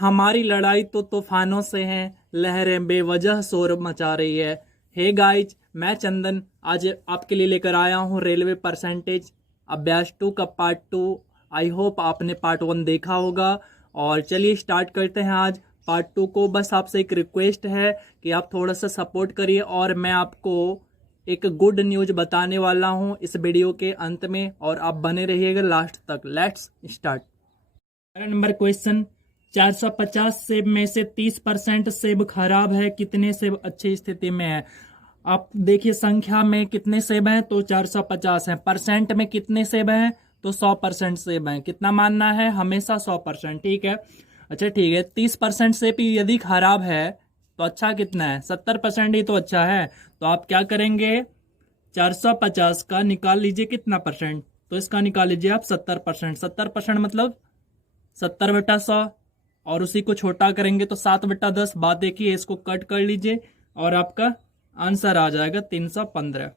हमारी लड़ाई तो तूफानों से है, लहरें बेवजह शोर मचा रही है। हे गाइज, मैं चंदन आज आपके लिए लेकर आया हूँ रेलवे परसेंटेज अभ्यास 2 का पार्ट 2। आई होप आपने पार्ट 1 देखा होगा। और चलिए स्टार्ट करते हैं आज पार्ट 2 को। बस आपसे एक रिक्वेस्ट है कि आप थोड़ा सा सपोर्ट करिए, और मैं आपको एक गुड न्यूज बताने वाला हूँ इस वीडियो के अंत में, और आप बने रहिएगा लास्ट तक। Let's start. नंबर क्वेश्चन, 450 सेब में से 30% सेब खराब है, कितने सेब अच्छी स्थिति में है? आप देखिए संख्या में कितने सेब हैं तो 450 हैं, परसेंट में कितने सेब हैं तो 100% सेब हैं। कितना मानना है? हमेशा 100%। ठीक है, अच्छा ठीक है। 30% सेब यदि खराब है तो अच्छा कितना है? 70% ही तो अच्छा है। तो आप क्या करेंगे, 450 का निकाल लीजिए कितना परसेंट, तो इसका निकाल लीजिए आप 70%। 70% मतलब 70/100, और उसी को छोटा करेंगे तो 7/10। बात देखिए, इसको कट कर लीजिए और आपका आंसर आ जाएगा 315।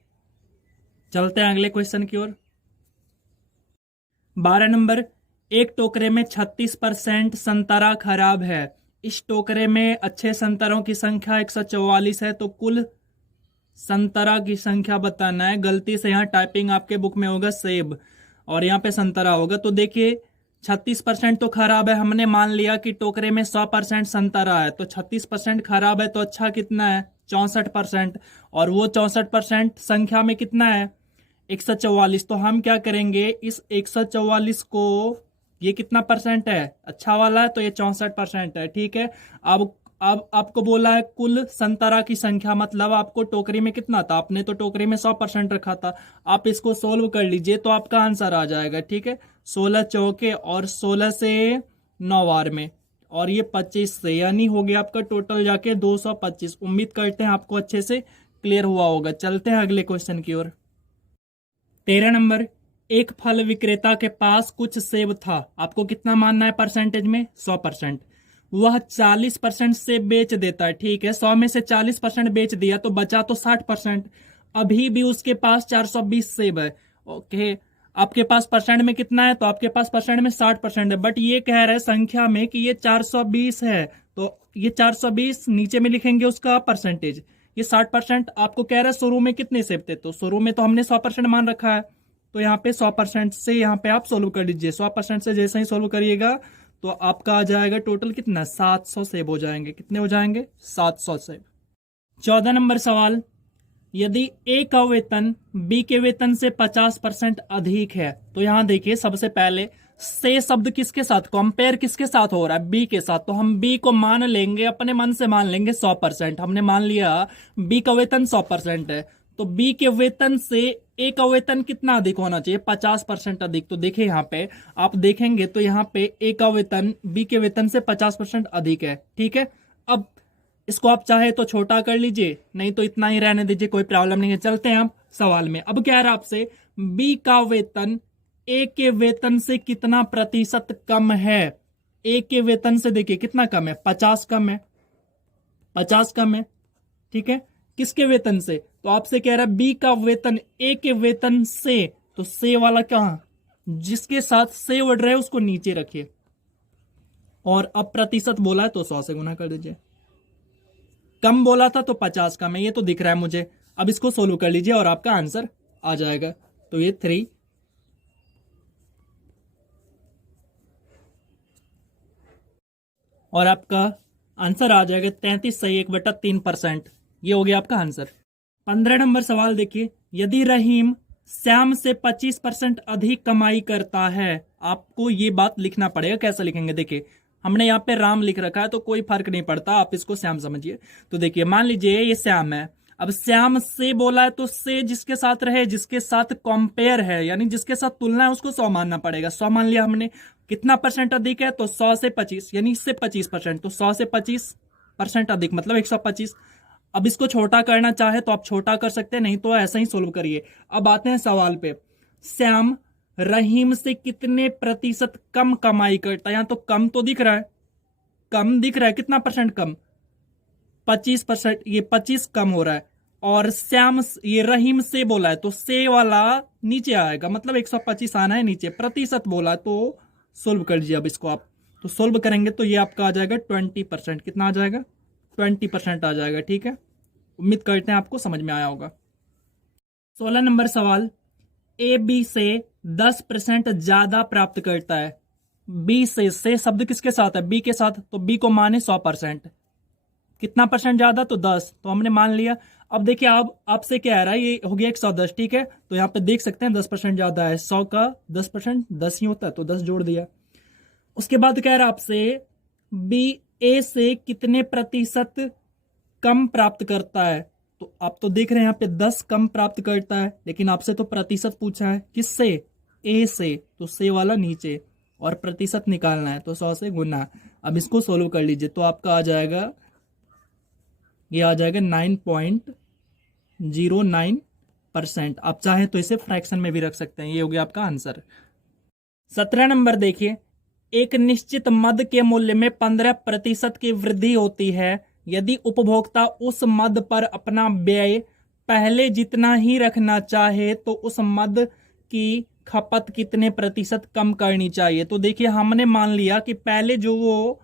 चलते हैं अगले क्वेश्चन की ओर। 12 नंबर, एक टोकरे में 36% संतरा खराब है। इस टोकरे में अच्छे संतरों की संख्या 144 है, तो कुल संतरा की संख्या बताना है। गलती से यहाँ टाइपिंग आपके बुक में होगा सेब और यहाँ पे संतरा होगा। तो देखिए 36% तो खराब है, हमने मान लिया कि टोकरे में 100% संतरा है, तो 36% खराब है तो अच्छा कितना है? 64%। और वो 64% संख्या में कितना है? 144। तो हम क्या करेंगे, इस 144 को, ये कितना परसेंट है? अच्छा वाला है, तो ये 64% है। ठीक है, अब आपको बोला है कुल संतरा की संख्या, मतलब आपको टोकरी में कितना था? आपने तो टोकरी में 100% रखा था। आप इसको सोल्व कर लीजिए तो आपका आंसर आ जाएगा। ठीक है, 16 चौके और 16 से 9 बार में, और ये 25 से, यानी हो गया आपका टोटल जाके 225। उम्मीद करते हैं आपको अच्छे से क्लियर हुआ होगा। चलते हैं अगले क्वेश्चन की ओर। 13 नंबर, एक फल विक्रेता के पास कुछ सेब था। आपको कितना मानना है परसेंटेज में? 100%। वह 40% सेब बेच देता है। ठीक है, 100 में से 40% बेच दिया तो बचा तो 60%। अभी भी उसके पास 420 सेब है। ओके, आपके पास परसेंट में कितना है? तो आपके पास परसेंट में 60% है, बट ये कह रहा है संख्या में कि ये 420 है। तो ये 420 नीचे में लिखेंगे उसका परसेंटेज। ये 60%। आपको कह रहा है शुरू में कितने सेब थे, तो शुरू में तो हमने 100% मान रखा है, तो यहाँ पे 100% से यहाँ पे आप सोल्व कर लीजिए। 100% से जैसे ही सोल्व करिएगा तो आपका आ जाएगा टोटल कितना? 700 सेब हो जाएंगे। कितने हो जाएंगे? 700 सेब। 14 नंबर सवाल, यदि ए का वेतन बी के वेतन से 50% अधिक है, तो यहां देखिए सबसे पहले से शब्द किसके साथ, कंपेयर किसके साथ हो रहा है? बी के साथ। तो हम बी को मान लेंगे, अपने मन से मान लेंगे 100%। हमने मान लिया बी का वेतन 100% है, तो बी के वेतन से ए का वेतन कितना अधिक होना चाहिए? 50% अधिक। तो देखिए यहाँ पे आप देखेंगे तो यहाँ पे ए का वेतन बी के वेतन से 50% अधिक है। ठीक है, अब इसको आप चाहे तो छोटा कर लीजिए, नहीं तो इतना ही रहने दीजिए, कोई प्रॉब्लम नहीं है। चलते हैं आप सवाल में। अब क्या है आपसे, बी का वेतन ए के वेतन से कितना प्रतिशत कम है? ए के वेतन से देखिए कितना कम है? 50 कम है, 50 कम है। ठीक है, किसके वेतन से? तो आपसे कह रहा है बी का वेतन ए के वेतन से, तो से वाला कहां, जिसके साथ से बढ़ रहे उसको नीचे रखिए, और अब प्रतिशत बोला है तो 100 से गुना कर दीजिए। कम बोला था तो 50 कम है, ये तो दिख रहा है मुझे। अब इसको सोल्व कर लीजिए और आपका आंसर आ जाएगा। तो ये 3, और आपका आंसर आ जाएगा 33 सही 1/3%। ये हो गया आपका आंसर। 15 नंबर सवाल देखिए, यदि रहीम श्याम से 25% अधिक कमाई करता है। आपको ये बात लिखना पड़ेगा। कैसे लिखेंगे? देखिए हमने यहाँ पे राम लिख रखा है तो कोई फर्क नहीं पड़ता, आप इसको श्याम समझिए। तो देखिए मान लीजिए ये श्याम है, अब श्याम से बोला है तो से जिसके साथ रहे, जिसके साथ कंपेयर है, यानी जिसके साथ तुलना है, उसको 100 मानना पड़ेगा। 100 मान लिया हमने। कितना परसेंट अधिक है? तो 100 से 25, यानी इससे 25%। तो 100 से 25% अधिक मतलब 125। अब इसको छोटा करना चाहे तो आप छोटा कर सकते हैं, नहीं तो ऐसा ही सोल्व करिए। अब आते हैं सवाल पे। श्याम रहीम से कितने प्रतिशत कम कमाई करता है? यहां तो कम तो दिख रहा है, कम दिख रहा है। कितना परसेंट कम? 25%। ये 25 कम हो रहा है। और श्याम, ये रहीम से बोला है तो से वाला नीचे आएगा, मतलब 125 आना है नीचे। प्रतिशत बोला तो सोल्व कर लीजिए अब इसको आप। तो सोल्व करेंगे तो ये आपका आ जाएगा 20%। कितना आ जाएगा? 20% आ जाएगा। ठीक है, उम्मीद करते हैं आपको समझ में आया होगा। 16 नंबर सवाल, ए बी से 10% ज्यादा प्राप्त करता है। बी से शब्द किसके साथ है? बी के साथ। तो बी को माने 100%। कितना परसेंट ज्यादा? तो 10। तो हमने मान लिया। अब देखिए, अब आपसे क्या आ रहा है, ये हो गया 110। ठीक है, तो यहाँ पे देख सकते हैं 10% ज्यादा है। 100 का 10% 10 ही होता है, तो 10 जोड़ दिया। उसके बाद कह रहा है आपसे बी ए से कितने प्रतिशत कम प्राप्त करता है। तो आप तो देख रहे हैं यहाँ पे 10 कम प्राप्त करता है, लेकिन आपसे तो प्रतिशत पूछा है। किससे? ए से। तो से वाला नीचे, और प्रतिशत निकालना है, तो 100 से गुना। अब इसको सोल्व कर लीजिए, तो आपका आ जाएगा, ये आ जाएगा 9.09%। आप चाहें तो इसे फ्रैक्शन में भी रख सकते हैं। ये हो गया आपका आंसर। 17 नंबर देखिए, एक निश्चित मद के मूल्य में 15% की वृद्धि होती है यदि उपभोक्ता उस मद पर अपना व्यय पहले जितना ही रखना चाहे, तो उस मद की खपत कितने प्रतिशत कम करनी चाहिए। तो देखिए, हमने मान लिया कि पहले जो वो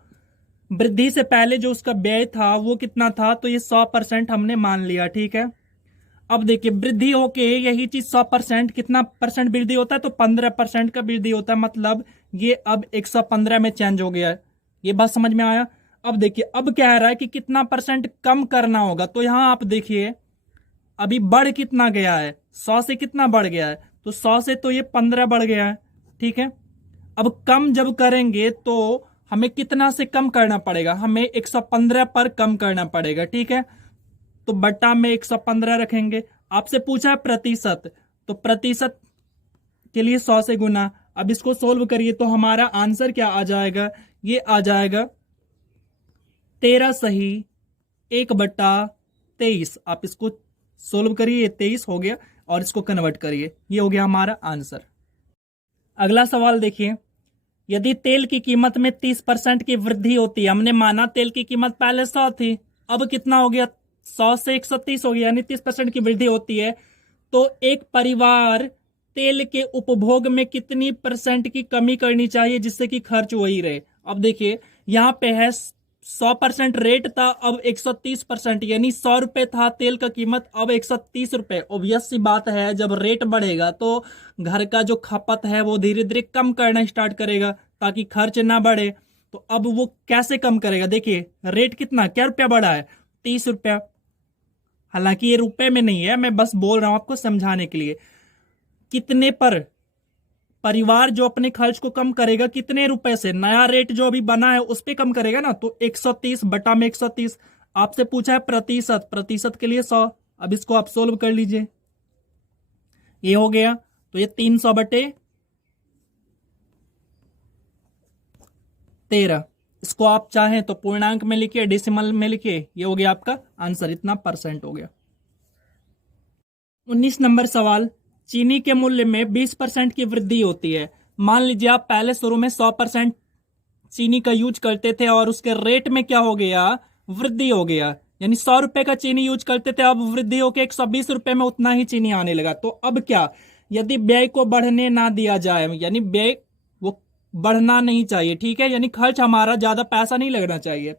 वृद्धि से पहले जो उसका व्यय था वो कितना था, तो ये 100% हमने मान लिया। ठीक है, अब देखिए, वृद्धि होके यही चीज 100%, कितना परसेंट वृद्धि होता है? तो 15% का वृद्धि होता है। मतलब ये अब 115 में चेंज हो गया है। ये बात समझ में आया? अब देखिए, अब क्या रहा है कि कितना परसेंट कम करना होगा। तो यहां आप देखिए, अभी बढ़ कितना गया है? 100 से कितना बढ़ गया है? तो 100 से तो ये 15 बढ़ गया है। ठीक है, अब कम जब करेंगे तो हमें कितना से कम करना पड़ेगा? हमें 115 पर कम करना पड़ेगा। ठीक है, तो बट्टा में 115 रखेंगे। आपसे पूछा है प्रतिशत, तो प्रतिशत के लिए 100 से गुना। अब इसको सोल्व करिए तो हमारा आंसर क्या आ जाएगा? ये आ जाएगा 13 सही 1/23। आप इसको सोल्व करिए, 23 हो गया, और इसको कन्वर्ट करिए, ये हो गया हमारा आंसर। अगला सवाल देखिए, यदि तेल की कीमत में 30% की वृद्धि होती है। हमने माना तेल की कीमत पहले 100 थी, अब कितना हो गया? 100 से 130 हो गया, यानी 30% की वृद्धि होती है। तो एक परिवार तेल के उपभोग में कितनी परसेंट की कमी करनी चाहिए जिससे कि खर्च वही रहे। अब देखिए, यहां पे है 100% रेट था, अब 130%, यानी 100 रुपए था तेल का कीमत, अब 130 रुपए। ऑब्वियस सी बात है, जब रेट बढ़ेगा तो घर का जो खपत है वो धीरे धीरे कम करना स्टार्ट करेगा ताकि खर्च ना बढ़े। तो अब वो कैसे कम करेगा? देखिए, रेट कितना, क्या रुपया बढ़ा है? 30 रुपया। हालांकि ये रुपए में नहीं है, मैं बस बोल रहा हूं आपको समझाने के लिए। कितने पर परिवार जो अपने खर्च को कम करेगा? कितने रुपए से? नया रेट जो अभी बना है उस पे कम करेगा ना, तो 130 बटा में 130। आपसे पूछा है प्रतिशत, प्रतिशत के लिए 100। अब इसको आप सोल्व कर लीजिए, ये हो गया, तो ये 300/13। इसको आप चाहें तो पूर्णांक में लिखिए, डेसिमल में लिखिए, ये हो गया आपका आंसर, इतना परसेंट हो गया। 19 नंबर सवाल, चीनी के मूल्य में 20% की वृद्धि होती है। मान लीजिए आप पहले शुरू में 100% चीनी का यूज करते थे और उसके रेट में क्या हो गया? वृद्धि हो गया। यानी 100 रुपए का चीनी यूज करते थे, अब वृद्धि होकर 120 रुपए में उतना ही चीनी आने लगा। तो अब क्या? यदि व्यय को बढ़ने ना दिया जाए, यानी व्यय वो बढ़ना नहीं चाहिए। ठीक है, यानी खर्च हमारा ज्यादा पैसा नहीं लगना चाहिए,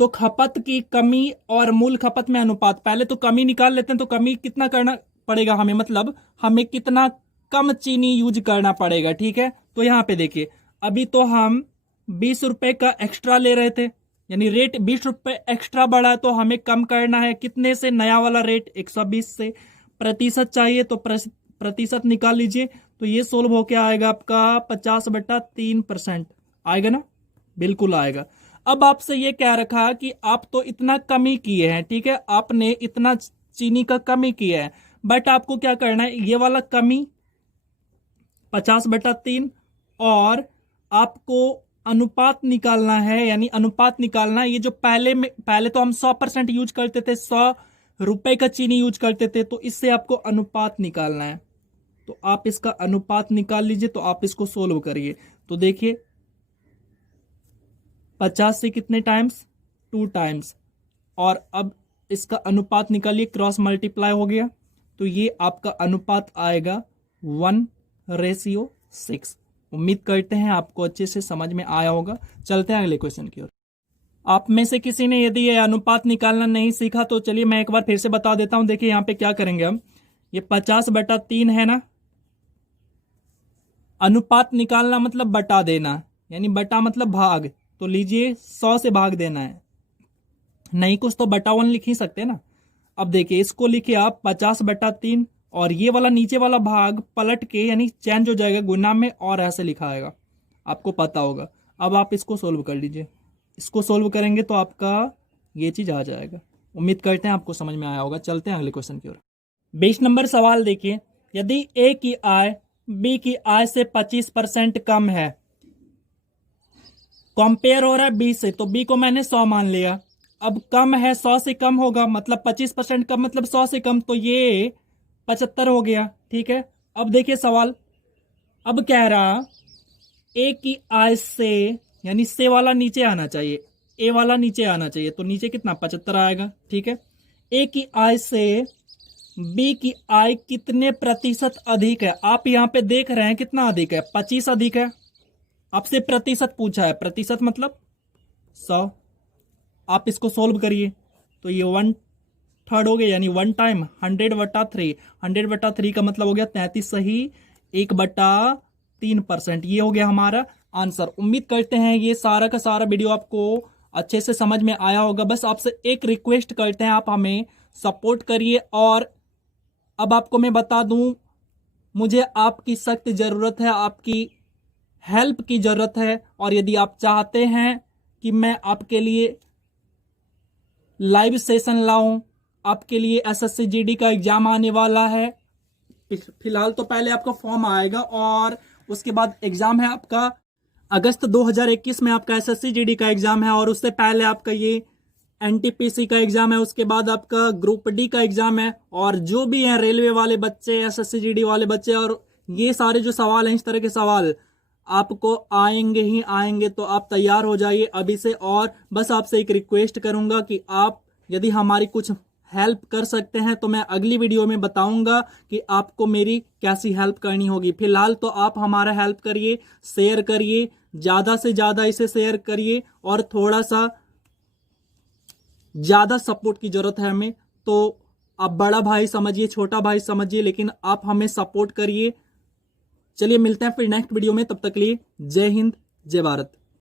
तो खपत की कमी और मूल खपत में अनुपात, पहले तो कमी निकाल लेते हैं। तो कमी कितना करना पड़ेगा हमें, मतलब हमें कितना कम चीनी यूज करना पड़ेगा। ठीक है, तो यहां पे देखिए, अभी तो हम 20 रुपए का एक्स्ट्रा ले रहे थे, यानी रेट 20 रुपए एक्स्ट्रा बढ़ा है, तो हमें कम करना है कितने से? नया वाला रेट 120 से। प्रतिशत चाहिए तो प्रतिशत निकाल लीजिए, तो ये सोल्व होके आएगा आपका 50/3%। आएगा ना? बिल्कुल आएगा। अब आपसे ये कह रखा कि आप तो इतना कमी किए हैं, ठीक है, आपने इतना चीनी का कमी किया है, बट आपको क्या करना है? ये वाला कमी 50/3, और आपको अनुपात निकालना है, यानी अनुपात निकालना है। ये जो पहले तो हम 100% यूज करते थे, 100 रुपए का चीनी यूज करते थे, तो इससे आपको अनुपात निकालना है। तो आप इसका अनुपात निकाल लीजिए, तो आप इसको सोल्व करिए। तो देखिए, 50 से कितने टाइम्स? 2 टाइम्स। और अब इसका अनुपात निकालिए, क्रॉस मल्टीप्लाई हो गया, तो ये आपका अनुपात आएगा 1:6। उम्मीद करते हैं आपको अच्छे से समझ में आया होगा। चलते हैं अगले क्वेश्चन की ओर। आप में से किसी ने यदि ये अनुपात निकालना नहीं सीखा तो चलिए मैं एक बार फिर से बता देता हूं। देखिए यहाँ पे क्या करेंगे हम, ये 50/3 है ना, अनुपात निकालना मतलब बटा देना, यानी बटा मतलब भाग, तो लीजिए 100 से भाग देना है, नहीं कुछ तो बटा 1 लिख ही सकते ना। अब देखिए इसको लिखिए आप 50/3 और ये वाला नीचे वाला भाग पलट के यानी चेंज हो जाएगा गुना में और ऐसे लिखा आएगा, आपको पता होगा। अब आप इसको सोल्व कर लीजिए, इसको सोल्व करेंगे तो आपका ये चीज आ जाएगा। उम्मीद करते हैं आपको समझ में आया होगा। चलते हैं अगले क्वेश्चन की ओर। 20 नंबर सवाल देखिए, यदि ए की आय बी की आय से 25% कम है, कंपेयर हो रहा है बी से, तो बी को मैंने 100 मान लिया। अब कम है, 100 से कम होगा, मतलब 25% कम मतलब 100 से कम, तो ये 75 हो गया। ठीक है, अब देखिए सवाल, अब कह रहा ए की आय से, यानी से वाला नीचे आना चाहिए, ए वाला नीचे आना चाहिए, तो नीचे कितना 75 आएगा। ठीक है, ए की आय से बी की आय कितने प्रतिशत अधिक है। आप यहां पे देख रहे हैं कितना अधिक है, 25 अधिक है। आपसे प्रतिशत पूछा है, प्रतिशत मतलब 100। आप इसको सोल्व करिए तो ये 1/3 हो गया, यानी 1 टाइम 100/3, 100/3 का मतलब हो गया 33 सही 1/3%। ये हो गया हमारा आंसर। उम्मीद करते हैं ये सारा का सारा वीडियो आपको अच्छे से समझ में आया होगा। बस आपसे एक रिक्वेस्ट करते हैं, आप हमें सपोर्ट करिए। और अब आपको मैं बता दूं, मुझे आपकी सख्त जरूरत है, आपकी हेल्प की जरूरत है। और यदि आप चाहते हैं कि मैं आपके लिए लाइव सेशन लाऊं, आपके लिए एसएससी जीडी का एग्जाम आने वाला है, फिलहाल तो पहले आपका फॉर्म आएगा और उसके बाद एग्जाम है आपका अगस्त 2021 में आपका एसएससी जीडी का एग्जाम है। और उससे पहले आपका ये एनटीपीसी का एग्जाम है, उसके बाद आपका ग्रुप डी का एग्जाम है। और जो भी हैं रेलवे वाले बच्चे, एसएससी जीडी वाले बच्चे, और ये सारे जो सवाल हैं, इस तरह के सवाल आपको आएंगे ही आएंगे, तो आप तैयार हो जाइए अभी से। और बस आपसे एक रिक्वेस्ट करूंगा कि आप यदि हमारी कुछ हेल्प कर सकते हैं तो मैं अगली वीडियो में बताऊंगा कि आपको मेरी कैसी हेल्प करनी होगी। फिलहाल तो आप हमारा हेल्प करिए, शेयर करिए, ज्यादा से ज्यादा इसे शेयर करिए, और थोड़ा सा ज्यादा सपोर्ट की जरूरत है हमें। तो आप बड़ा भाई समझिए, छोटा भाई समझिए, लेकिन आप हमें सपोर्ट करिए। चलिए मिलते हैं फिर नेक्स्ट वीडियो में, तब तक के लिए जय हिंद, जय भारत।